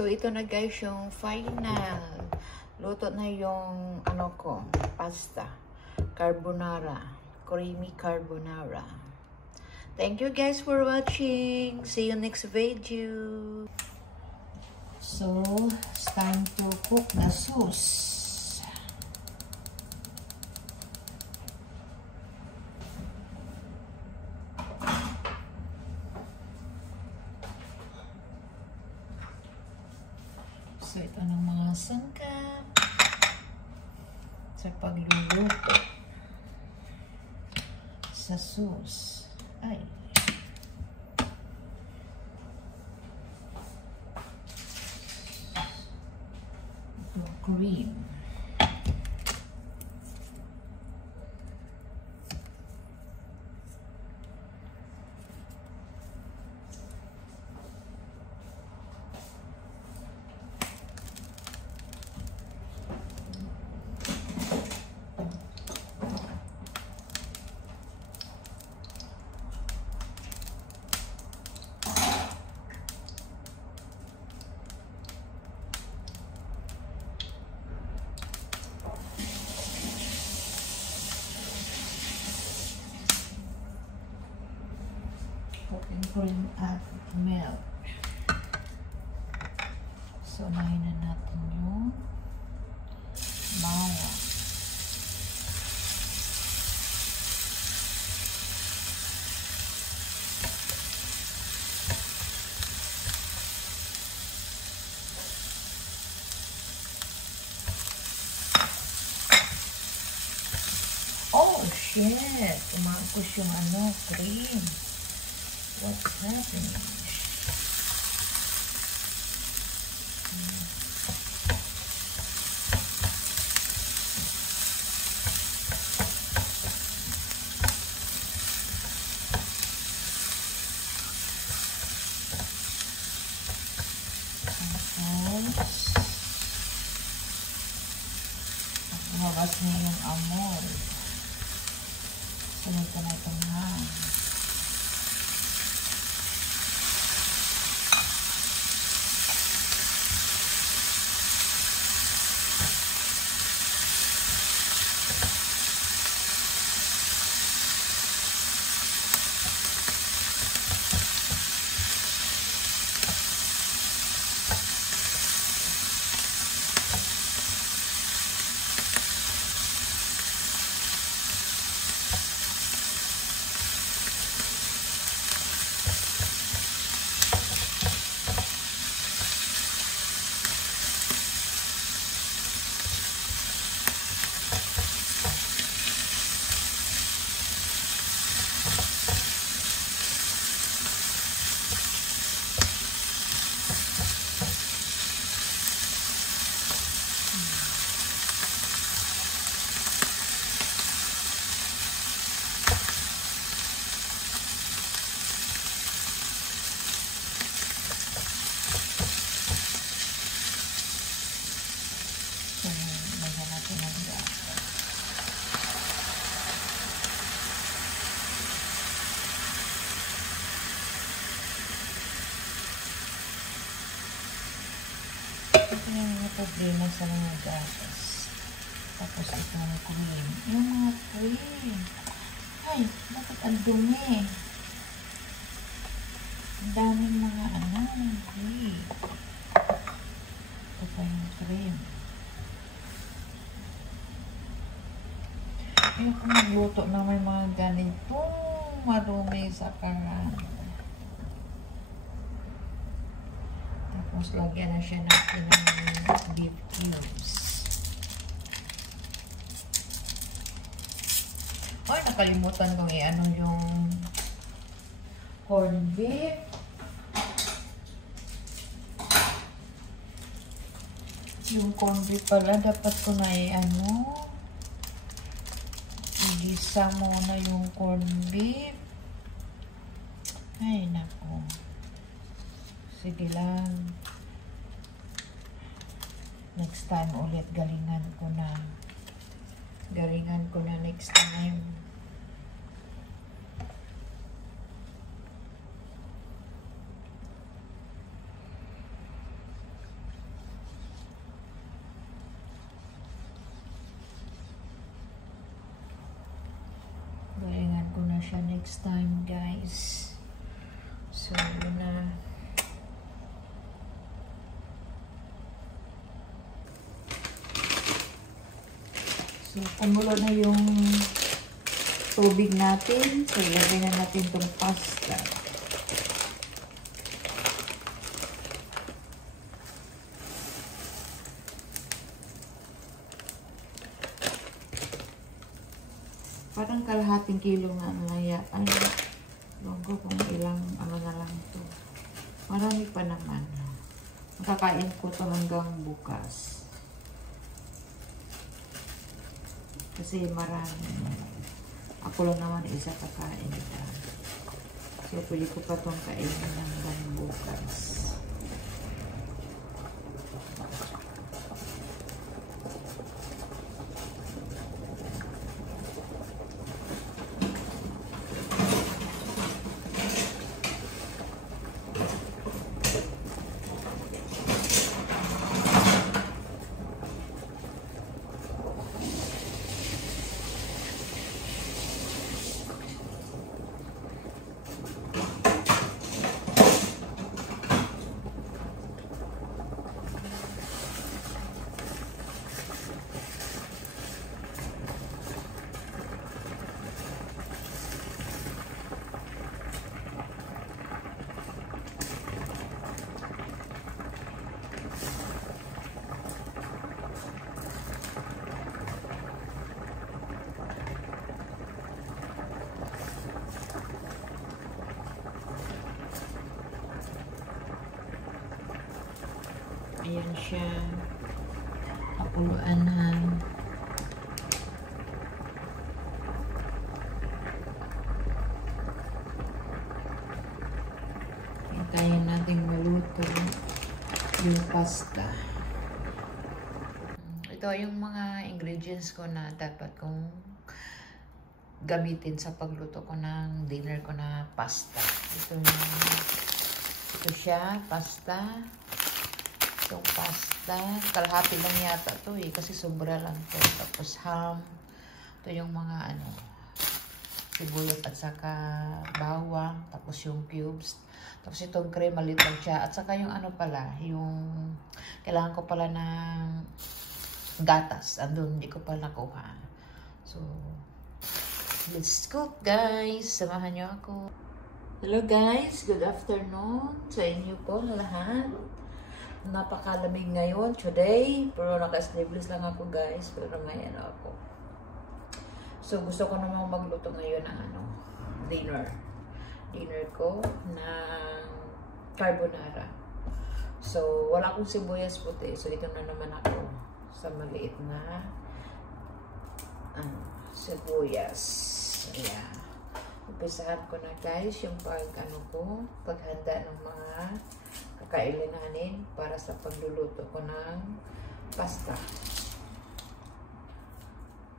So, ito na guys yung final. Luto na yung pasta. Carbonara. Creamy carbonara. Thank you guys for watching. See you next video. So, it's time to cook the sauce. So, ito ng mga sangkap sa pagluluto sa sauce. Ay. Ito, cream. Cooking cream at milk. So, unahin na natin yung bawang. Oh, shit! Umagos yung cream. What's happening? Lumabas niya yung amoy. Sunod ka na itong ham. Ito yung mga problema sa mga gases. Tapos ito yung cream. Yung mga cream. Ay, bakit ang dumi? Ang daming mga cream. Ito pa yung cream. Ayoko magluto na may mga ganitong marumi sa karan. Tapos, lagyan na siya natin ng beef cubes. Ay, nakalimutan kong yung corned beef. Yung corned beef pala, dapat ko na igisa muna yung corned beef. Ay, naku. Sige lang. Next time ulit, galingan ko na. Galingan ko na next time. next time, guys. So, yun na. So, kumulo na yung tubig natin. So, ilagay na natin itong pasta. Parang kalahating kilo nga nalaya. Ano, longgo kung ilang ano na lang to. Marami pa naman. Makakain ko to hanggang bukas. Kasi marami. Ako lang naman isa kakain. So, pwede ko pa itong kainin hanggang bukas. Ayan siya. Kapuluan na. Hintayin natin maluto yung pasta. Ito yung mga ingredients ko na dapat kong gamitin sa pagluto ko ng dinner ko na pasta. Ito siya, pasta. Itong pasta, kalahati lang yata to eh, kasi sobra lang to. Tapos ham, ito yung mga ano, sibuyas at saka bawang, tapos yung cubes. Tapos itong cream, maliit lang siya. At saka yung ano pala, yung kailangan ko pala ng gatas. Andun, hindi ko pa nakuha. So, let's cook guys. Samahan nyo ako. Hello guys, good afternoon sa inyo po lahat. Napakalamig ngayon today, pero naka-sleeveless lang ako guys, pero may ano ako. So gusto ko namang magluto ngayon ng ano, dinner ko ng carbonara. So wala akong sibuyas puti, so dito na naman ako sa maliit na sibuyas. Ayan. Umpisahan ko na guys yung paghanda ng mga kakailinanin para sa pagluluto ko ng pasta.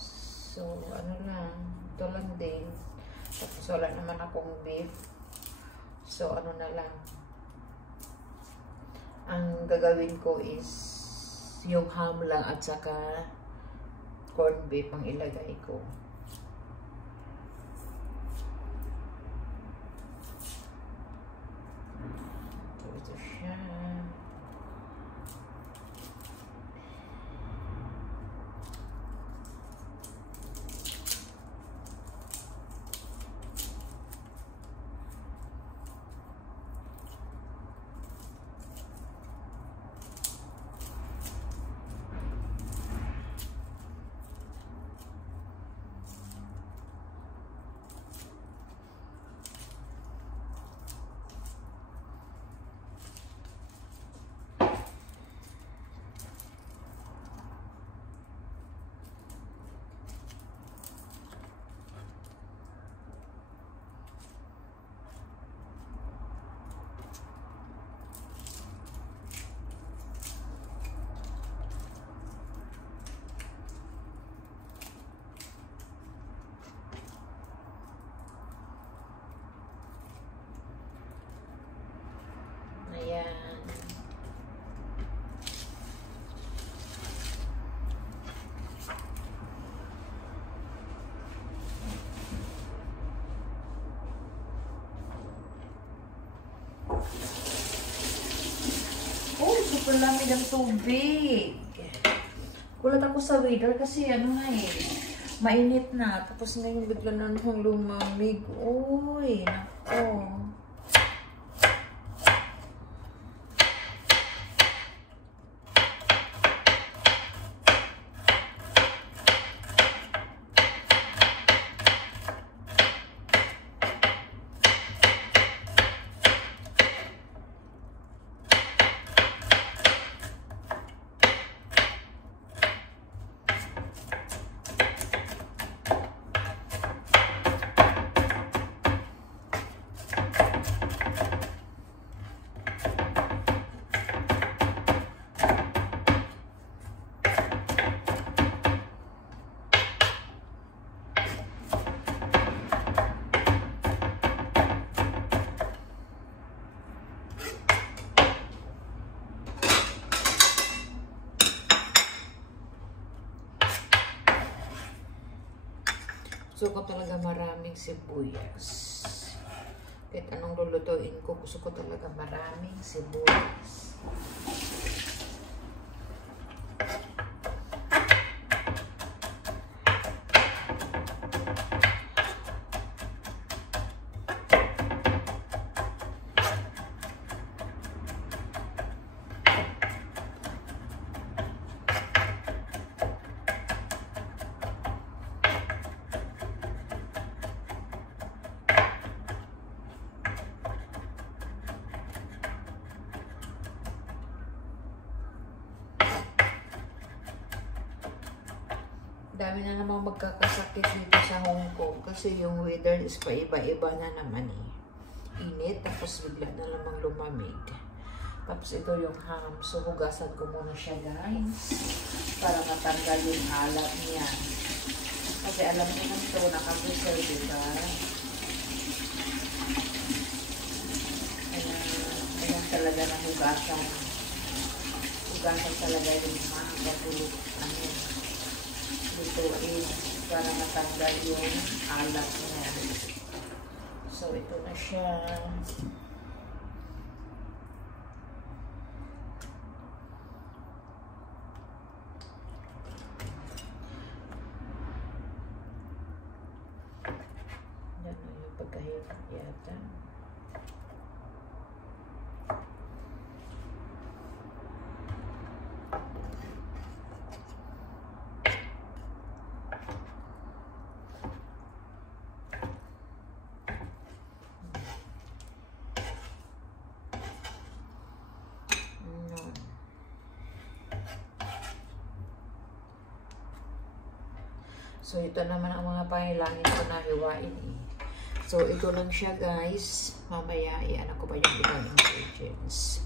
So, ano lang, ito lang din. Tapos wala naman akong beef. So, ano na lang. Ang gagawin ko is yung ham lang at saka corned beef ang ilagay ko. Ito siya. Oh, super lamig ang tubig. Kulat ako sa weather kasi ano nga eh, mainit na. Tapos ngayon bigla na nang lumamig. Uy, nako. Gusto ko talaga maraming sibuyas. Kahit anong lulutuin ko, gusto ko talaga maraming sibuyas. Dami na namang magkakasakit dito sa Hong Kong kasi yung weather is paiba-iba na naman eh. Init, tapos bigla na namang lumamig. Tapos ito yung ham. So, hugasan ko muna siya, guys. Para matanggal yung alat niya. Kasi alam niyo naman ito, nakapreserve, diba? Ayan talaga na hugasan. Hugasan talaga yung ham. Katulog, lutuin para matanggal yung alat niya. So, ito na siya. Yan na yung pagkahirap yata. So, ito naman ang mga pangilangin ko na hiwain eh. So, ito lang siya guys. Mamaya, i-ano ko pa yung ibang ingredients.